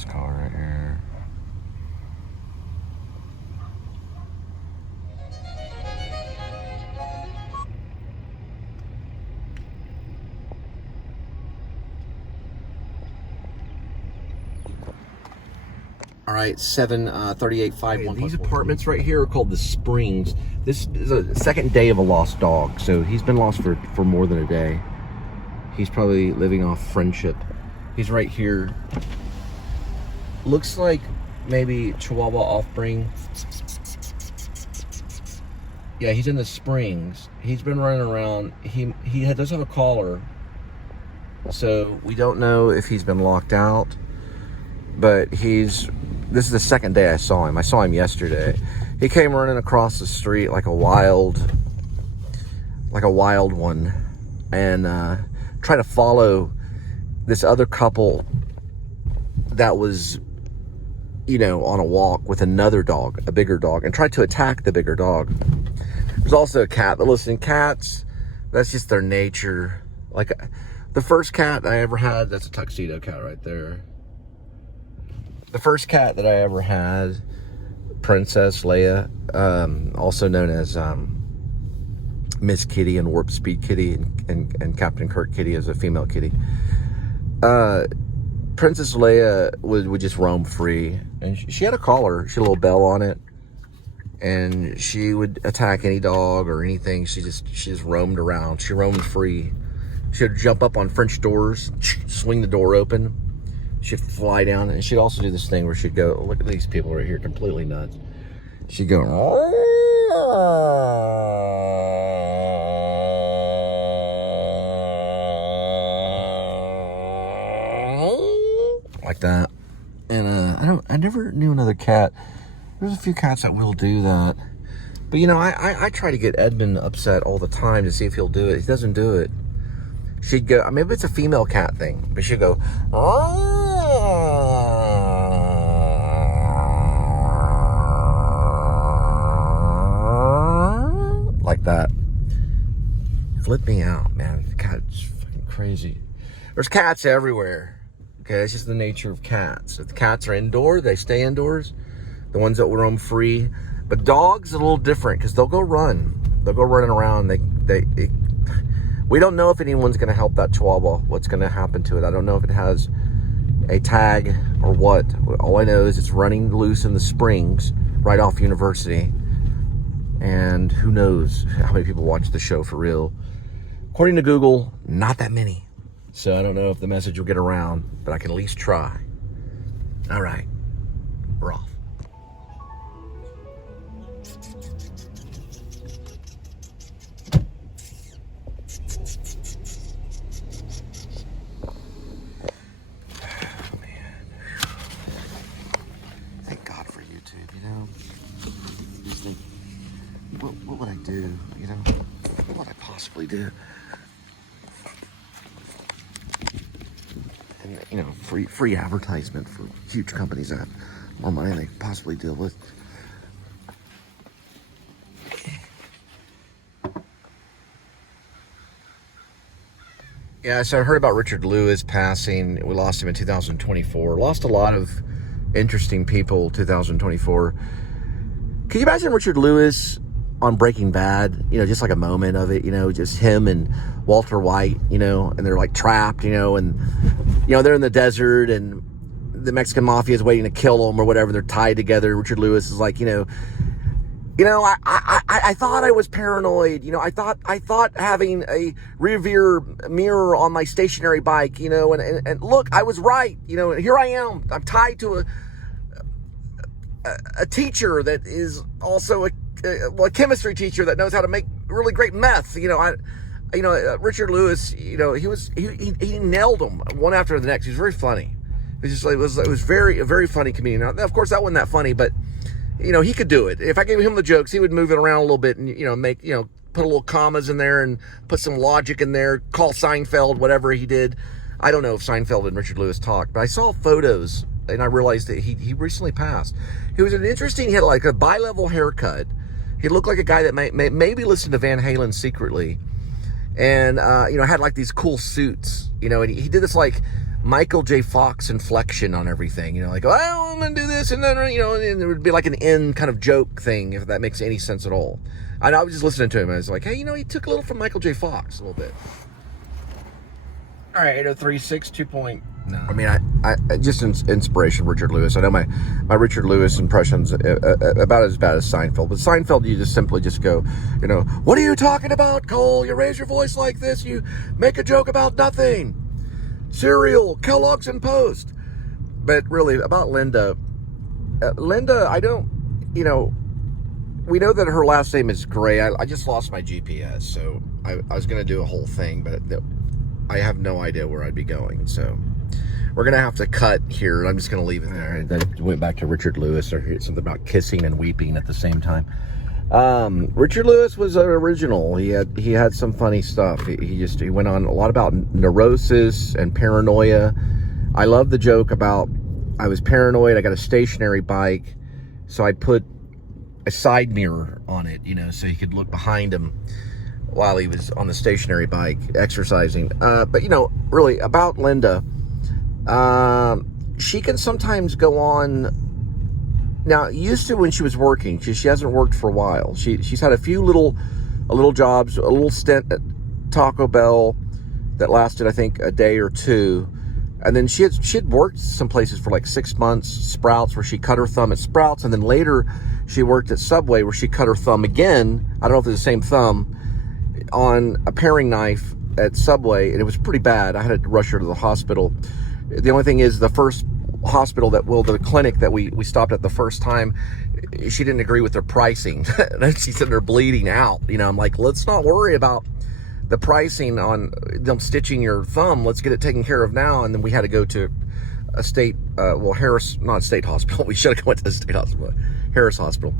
this car right here. All right, 738-51. These apartments right here are called the Springs. This is a second day of a lost dog, so he's been lost for more than a day. He's probably living off friendship. He's right here. Looks like maybe Chihuahua offspring. Yeah, he's in the Springs. He's been running around. He does have a collar, so we don't know if he's been locked out. But this is the second day I saw him. I saw him yesterday. He came running across the street like a wild one, and tried to follow this other couple that was, you know, on a walk with another dog, a bigger dog, and tried to attack the bigger dog. There's also a cat. But listen, cats, that's just their nature. Like the first cat I ever had, that's a Tuxedo cat right there. The first cat that I ever had, Princess Leia, also known as Miss Kitty and Warp Speed Kitty, and Captain Kirk Kitty as a female kitty. Princess Leia would just roam free, and she had a collar. She had a little bell on it, and she would attack any dog or anything. She just roamed around. She roamed free. She'd jump up on French doors, swing the door open. She'd fly down, and she'd also do this thing where she'd go, look at these people right here, completely nuts. She'd go, like that. And I never knew another cat. There's a few cats that will do that. But you know, I try to get Edmund upset all the time to see if he'll do it. He doesn't do it. She'd go, maybe it's a female cat thing, but she'd go, like that. Flip me out, man. The cat's fucking crazy. There's cats everywhere. Okay, that's just the nature of cats. If the cats are indoor, they stay indoors. The ones that roam free. But dogs are a little different because they'll go run. They'll go running around. We don't know if anyone's going to help that Chihuahua, what's going to happen to it. I don't know if it has a tag or what. All I know is it's running loose in the Springs right off University. And who knows how many people watch the show for real. According to Google, not that many. So I don't know if the message will get around, but I can at least try. All right, we're off. What would I do, you know? What would I possibly do? And, you know, free advertisement for huge companies that have more money than they can possibly deal with. Yeah, so I heard about Richard Lewis passing. We lost him in 2024. Lost a lot of interesting people 2024. Can you imagine Richard Lewis on Breaking Bad, you know, just like a moment of it, you know, just him and Walter White, you know, and they're like trapped, you know, and, you know, they're in the desert and the Mexican mafia is waiting to kill them or whatever. They're tied together. Richard Lewis is like, you know, I thought I was paranoid. You know, I thought having a rear mirror on my stationary bike, you know, and look, I was right. You know, here I am. I'm tied to a teacher that is also a chemistry teacher that knows how to make really great meth. You know, Richard Lewis, you know, he nailed them one after the next. He was very funny. It was a very funny comedian. Now, of course, that wasn't that funny, but you know, he could do it. If I gave him the jokes, he would move it around a little bit and, you know, put a little commas in there and put some logic in there, call Seinfeld, whatever he did. I don't know if Seinfeld and Richard Lewis talked, but I saw photos and I realized that he recently passed. He had like a bi-level haircut. He looked like a guy that maybe listened to Van Halen secretly. And, you know, had like these cool suits, you know, and he did this like Michael J. Fox inflection on everything, you know, like, oh, I'm going to do this, and then, you know, and it would be like an end kind of joke thing, if that makes any sense at all. And I was just listening to him, and I was like, hey, you know, he took a little from Michael J. Fox, a little bit. All right, 803.6, 2. No. I mean, I just inspiration, Richard Lewis. I know my Richard Lewis impression's about as bad as Seinfeld. But Seinfeld, you just simply just go, you know, what are you talking about, Cole? You raise your voice like this. You make a joke about nothing. Cereal, Kellogg's and Post. But really, about Linda, I don't, you know, we know that her last name is Gray. I just lost my GPS, so I was going to do a whole thing, but I have no idea where I'd be going, so we're going to have to cut here. I'm just going to leave it there. I went back to Richard Lewis, or something about kissing and weeping at the same time. Richard Lewis was an original. He had some funny stuff. He went on a lot about neurosis and paranoia. I love the joke about, I was paranoid, I got a stationary bike, so I put a side mirror on it, you know, so he could look behind him while he was on the stationary bike exercising. But, you know, really about Linda, she can sometimes go on. Now, used to when she was working, she hasn't worked for a while. She's had a few little jobs, a little stint at Taco Bell that lasted, I think, a day or two. And then she had worked some places for like 6 months, Sprouts, where she cut her thumb at Sprouts. And then later she worked at Subway, where she cut her thumb again. I don't know if it's the same thumb, on a paring knife at Subway. And it was pretty bad. I had to rush her to the hospital. The only thing is, the first hospital the clinic that we stopped at the first time, she didn't agree with their pricing. She said they're bleeding out. You know, I'm like, let's not worry about the pricing on them stitching your thumb. Let's get it taken care of now. And then we had to go to a state, Harris, not state hospital. We should have went to the state hospital, Harris Hospital.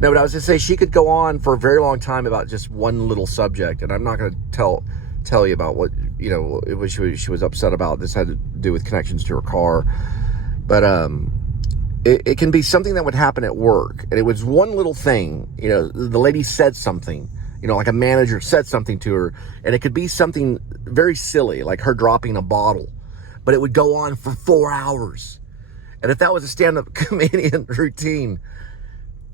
No, but I was going to say, she could go on for a very long time about just one little subject. And I'm not going to tell you about what, you know, it was, she was upset about. This had to do with connections to her car. But it can be something that would happen at work. And it was one little thing, you know, the lady said something, you know, like a manager said something to her, and it could be something very silly, like her dropping a bottle, but it would go on for 4 hours. And if that was a stand-up comedian routine,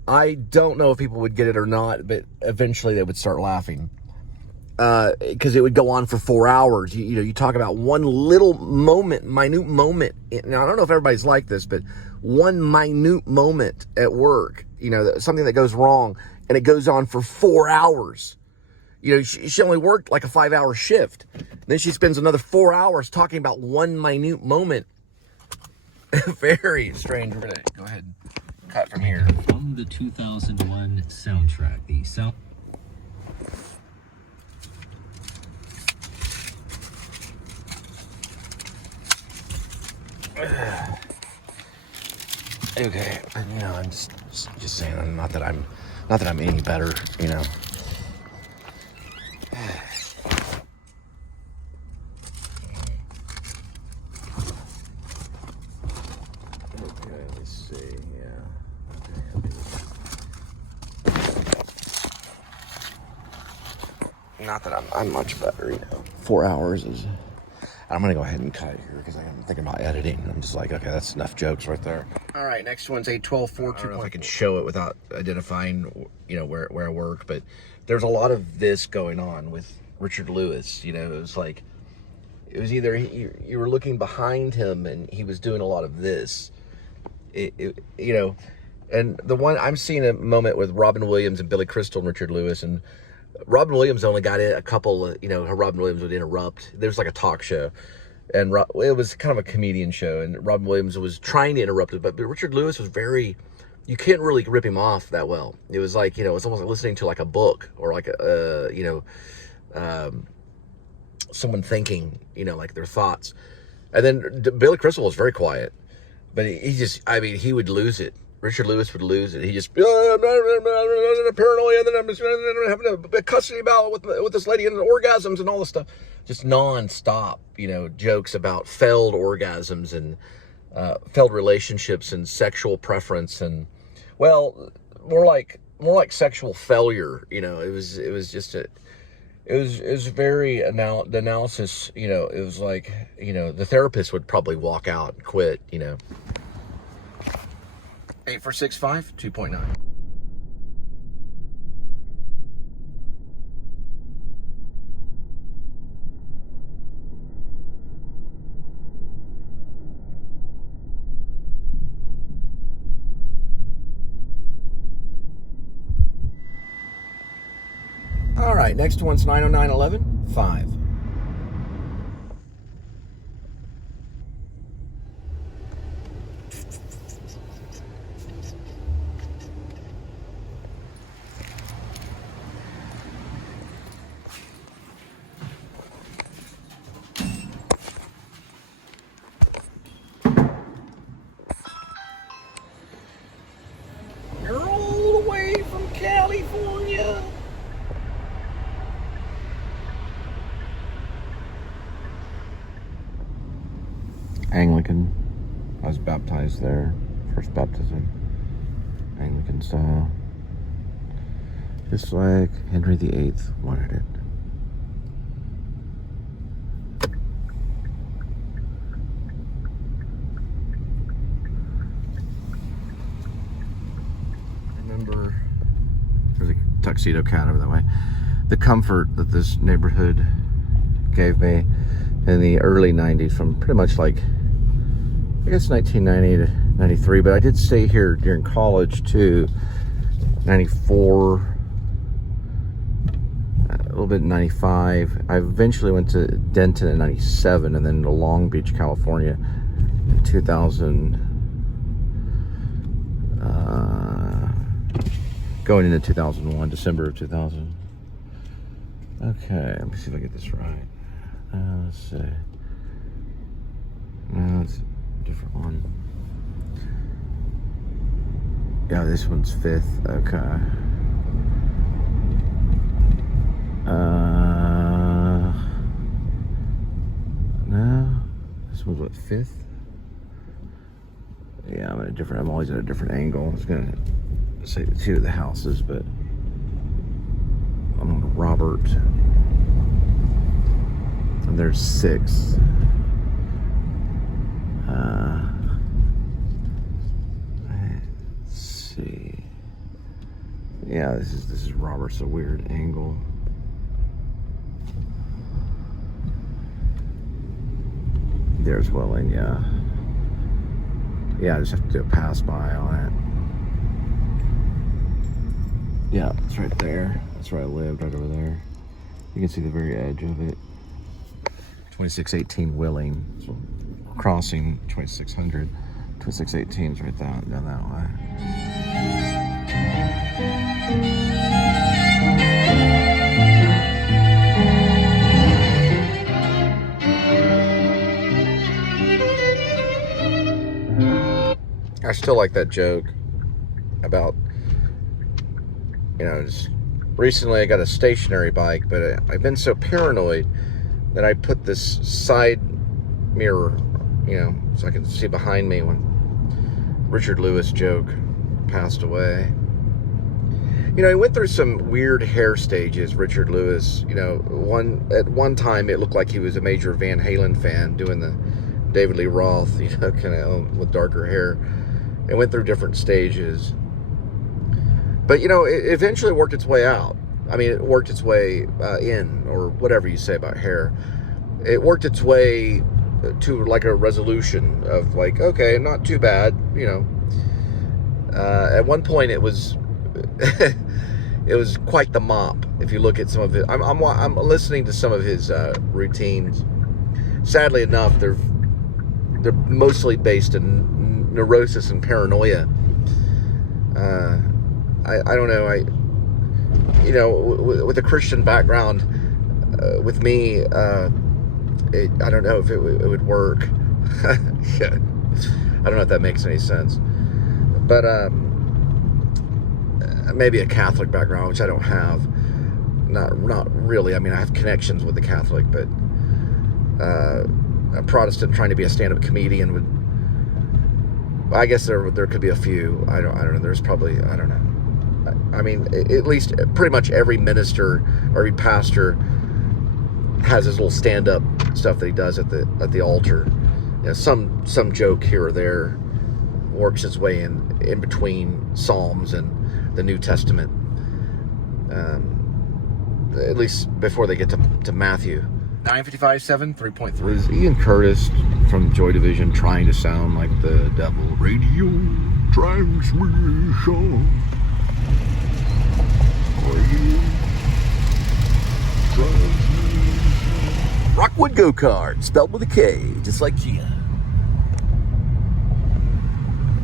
I don't know if people would get it or not, but eventually they would start laughing. Because it would go on for 4 hours. You know, you talk about one little moment, minute moment. Now, I don't know if everybody's like this, but one minute moment at work, you know, something that goes wrong, and it goes on for 4 hours. You know, she only worked like a 5-hour shift. Then she spends another 4 hours talking about one minute moment. Very strange. We're going to go ahead and cut from here. From the 2001 soundtrack, the sound... Okay, you know, I'm just saying, not that I'm any better, you know. Okay, let's see. Yeah. Not that I'm much better, you know. 4 hours is. I'm going to go ahead and cut here because I'm thinking about editing. I'm just like, okay, that's enough jokes right there. All right, next one's 812-4. I don't know if I can show it without identifying, you know, where I work, but there's a lot of this going on with Richard Lewis. You know, it was like, it was either you were looking behind him and he was doing a lot of this. You know, and the one, I'm seeing a moment with Robin Williams and Billy Crystal and Richard Lewis, and Robin Williams only got in a couple, you know, Robin Williams would interrupt. There's like a talk show, and it was kind of a comedian show, and Robin Williams was trying to interrupt it, but Richard Lewis was very, you can't really rip him off that well. It was like, you know, it's almost like listening to like a book, or like a, you know, someone thinking, you know, like their thoughts. And then Billy Crystal was very quiet, but he just, I mean, he would lose it. Richard Lewis would lose it. He just, I'm paranoia, and then I'm just having a custody battle with this lady and orgasms and all this stuff. Just non-stop, you know, jokes about failed orgasms and failed relationships and sexual preference, and, well, more like sexual failure. You know, it was just it was very the analysis, you know, it was like, you know, the therapist would probably walk out and quit, you know. 8465 2.9. All right, next one's 90911 5. You're all the way from California. Anglican. I was baptized there. First baptism. Anglican style. Just like Henry VIII wanted it. Remember, there's a tuxedo cat over that way. The comfort that this neighborhood gave me in the early 90s, from pretty much like, I guess 1990 to 93, but I did stay here during college too. 94, a little bit in 95. I eventually went to Denton in 97, and then to Long Beach, California in 2000. Going into 2001, December of 2000. Okay, let me see if I get this right. Let's see. No, it's a different one. Yeah, this one's 5th. Okay. No, this one's what, 5th? Yeah, I'm always at a different angle. I was gonna say the two of the houses, but I'm on Robert. And there's 6. Let's see. Yeah, this is Robert's a weird angle. There's Welling, yeah. Yeah, I just have to do a pass by on it. Yeah, it's right there. That's where I lived, right over there. You can see the very edge of it. 2618 Willing. So crossing 2600. 2618 is right down that way. I still like that joke about, you know, just recently I got a stationary bike, but I've been so paranoid that I put this side mirror, you know, so I can see behind me when Richard Lewis joke passed away. You know, he went through some weird hair stages, Richard Lewis. You know, at one time it looked like he was a major Van Halen fan doing the David Lee Roth, you know, kind of with darker hair. It went through different stages. But, you know, it eventually worked its way out. I mean, it worked its way in, or whatever you say about hair. It worked its way to like a resolution of like, okay, not too bad, you know. At one point it was it was quite the mop. If you look at some of it, I'm listening to some of his routines. Sadly enough, they're mostly based in neurosis and paranoia. I don't know. You know, with a Christian background, with me, I don't know if it would work. Yeah. I don't know if that makes any sense. But maybe a Catholic background, which I don't have. Not really. I mean, I have connections with the Catholic, but a Protestant trying to be a stand-up comedian would. I guess there could be a few. I don't know. There's probably, I don't know. I mean, at least pretty much every minister or every pastor has his little stand-up stuff that he does at the altar. You know, some joke here or there works its way in between Psalms and the New Testament. At least before they get to Matthew. 955.7, 3.3. Is Ian Curtis from Joy Division trying to sound like the devil? Radio transmission. Rockwood Go-Kart, spelled with a K, just like Gia.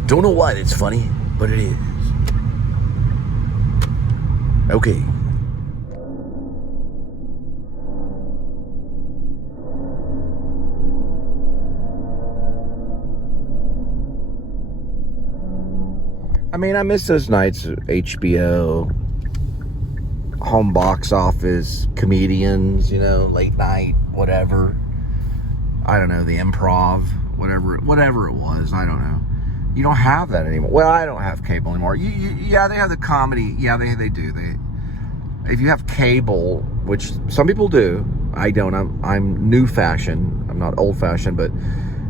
Don't know why it's funny, but it is. Okay. I mean, I miss those nights of HBO, home box office, comedians, you know, late night, whatever. I don't know, the Improv, whatever it was, I don't know. You don't have that anymore. Well, I don't have cable anymore. Yeah, they have the comedy. Yeah, they do. If you have cable, which some people do, I don't. I'm new fashion. I'm not old fashioned, but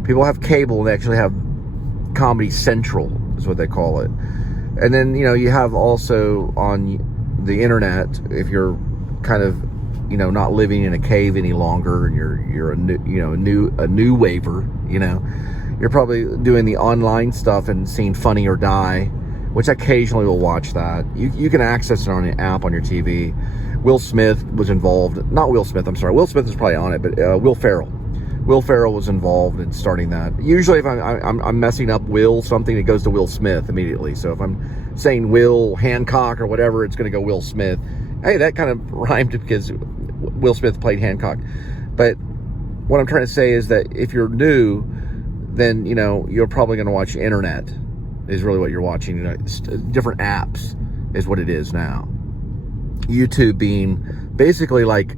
people have cable. They actually have Comedy Central, is what they call it. And then, you know, you have also on the internet, if you're kind of, you know, not living in a cave any longer, and you're a new waiver, you know, you're probably doing the online stuff and seeing Funny or Die, which occasionally will watch that. You can access it on an app on your TV. Will Smith was involved. Not Will Smith, I'm sorry. Will Smith is probably on it, but Will Ferrell. Will Ferrell was involved in starting that. Usually if I'm messing up Will something, it goes to Will Smith immediately. So if I'm saying Will Hancock or whatever, it's going to go Will Smith. Hey, that kind of rhymed because Will Smith played Hancock. But what I'm trying to say is that if you're new, then, you know, you're probably going to watch internet is really what you're watching. You know, different apps is what it is now. YouTube being basically like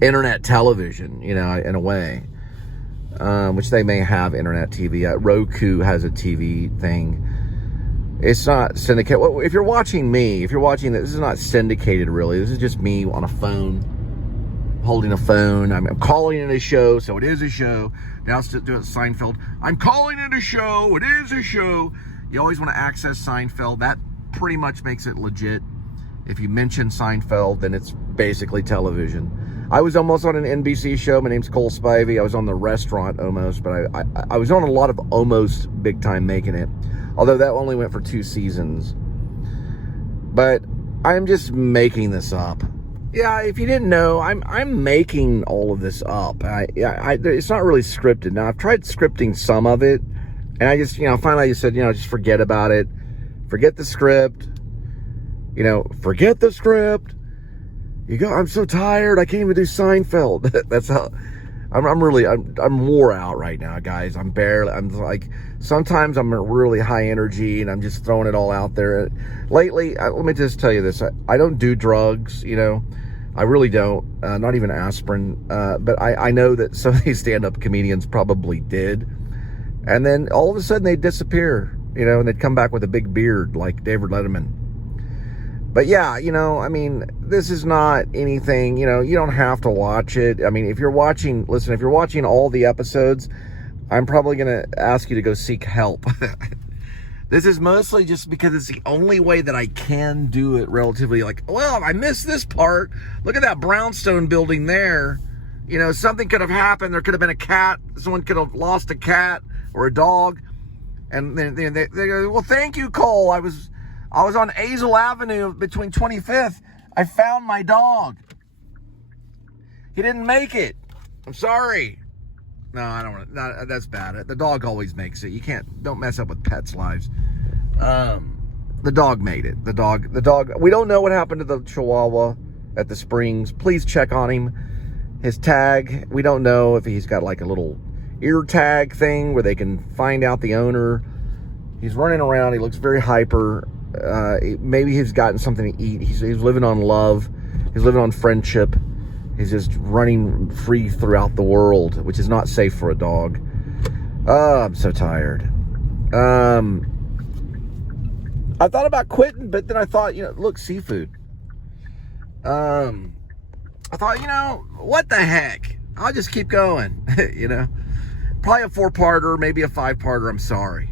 internet television, you know, in a way. Which they may have internet TV. Roku has a TV thing. It's not syndicated. Well, if you're watching me, this is not syndicated really. This is just me on a phone, holding a phone. I'm calling it a show, so it is a show. Now it's doing Seinfeld. I'm calling it a show. It is a show. You always want to access Seinfeld. That pretty much makes it legit. If you mention Seinfeld, then it's basically television. I was almost on an NBC show. My name's Cole Spivey. I was on The Restaurant almost, but I was on a lot of almost Big Time Making It, although that only went for 2 seasons. But I'm just making this up. Yeah, if you didn't know, I'm making all of this up. It's not really scripted. Now, I've tried scripting some of it, and I just, you know, finally I just said, you know, just forget about it. Forget the script. You know, forget the script. You go, I'm so tired, I can't even do Seinfeld. That's how I'm wore out right now, guys. I'm like, sometimes I'm really high energy and I'm just throwing it all out there. Lately, let me just tell you this, I don't do drugs, you know, I really don't, not even aspirin, but I know that some of these stand-up comedians probably did. And then all of a sudden they disappear, you know, and they'd come back with a big beard like David Letterman. But yeah, you know, I mean, this is not anything, you know, you don't have to watch it. I mean, if you're watching all the episodes, I'm probably going to ask you to go seek help. This is mostly just because it's the only way that I can do it relatively. Like, well, I missed this part. Look at that brownstone building there. You know, something could have happened. There could have been a cat. Someone could have lost a cat or a dog. And then they go, well, thank you, Cole. I was on Azle Avenue between 25th. I found my dog. He didn't make it. I'm sorry. No, I don't want to. No, that's bad. The dog always makes it. Don't mess up with pets' lives. The dog made it. The dog. We don't know what happened to the Chihuahua at the Springs. Please check on him. His tag, we don't know if he's got like a little ear tag thing where they can find out the owner. He's running around. He looks very hyper. Maybe he's gotten something to eat. He's living on love. He's living on friendship. He's just running free throughout the world, which is not safe for a dog. Oh, I'm so tired. I thought about quitting, but then I thought, you know, look, seafood. I thought, you know, what the heck? I'll just keep going, you know. Probably a 4-parter, maybe a 5-parter, I'm sorry.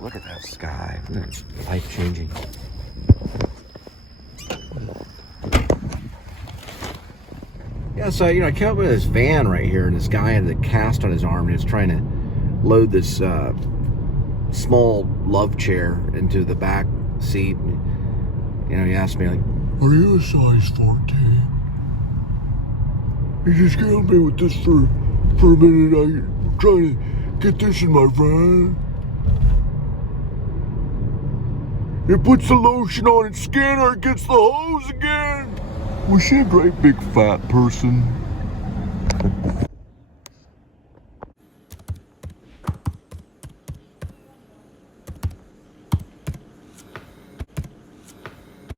Look at that sky. It's life-changing. Yeah, so, you know, I came up with this van right here, and this guy had the cast on his arm, and he was trying to load this small love chair into the back seat. And, you know, he asked me, like, are you a size 14? You just can't help me with this for a minute. I'm trying to get this in my van. It puts the lotion on its skin or it gets the hose again. Was she a great big fat person?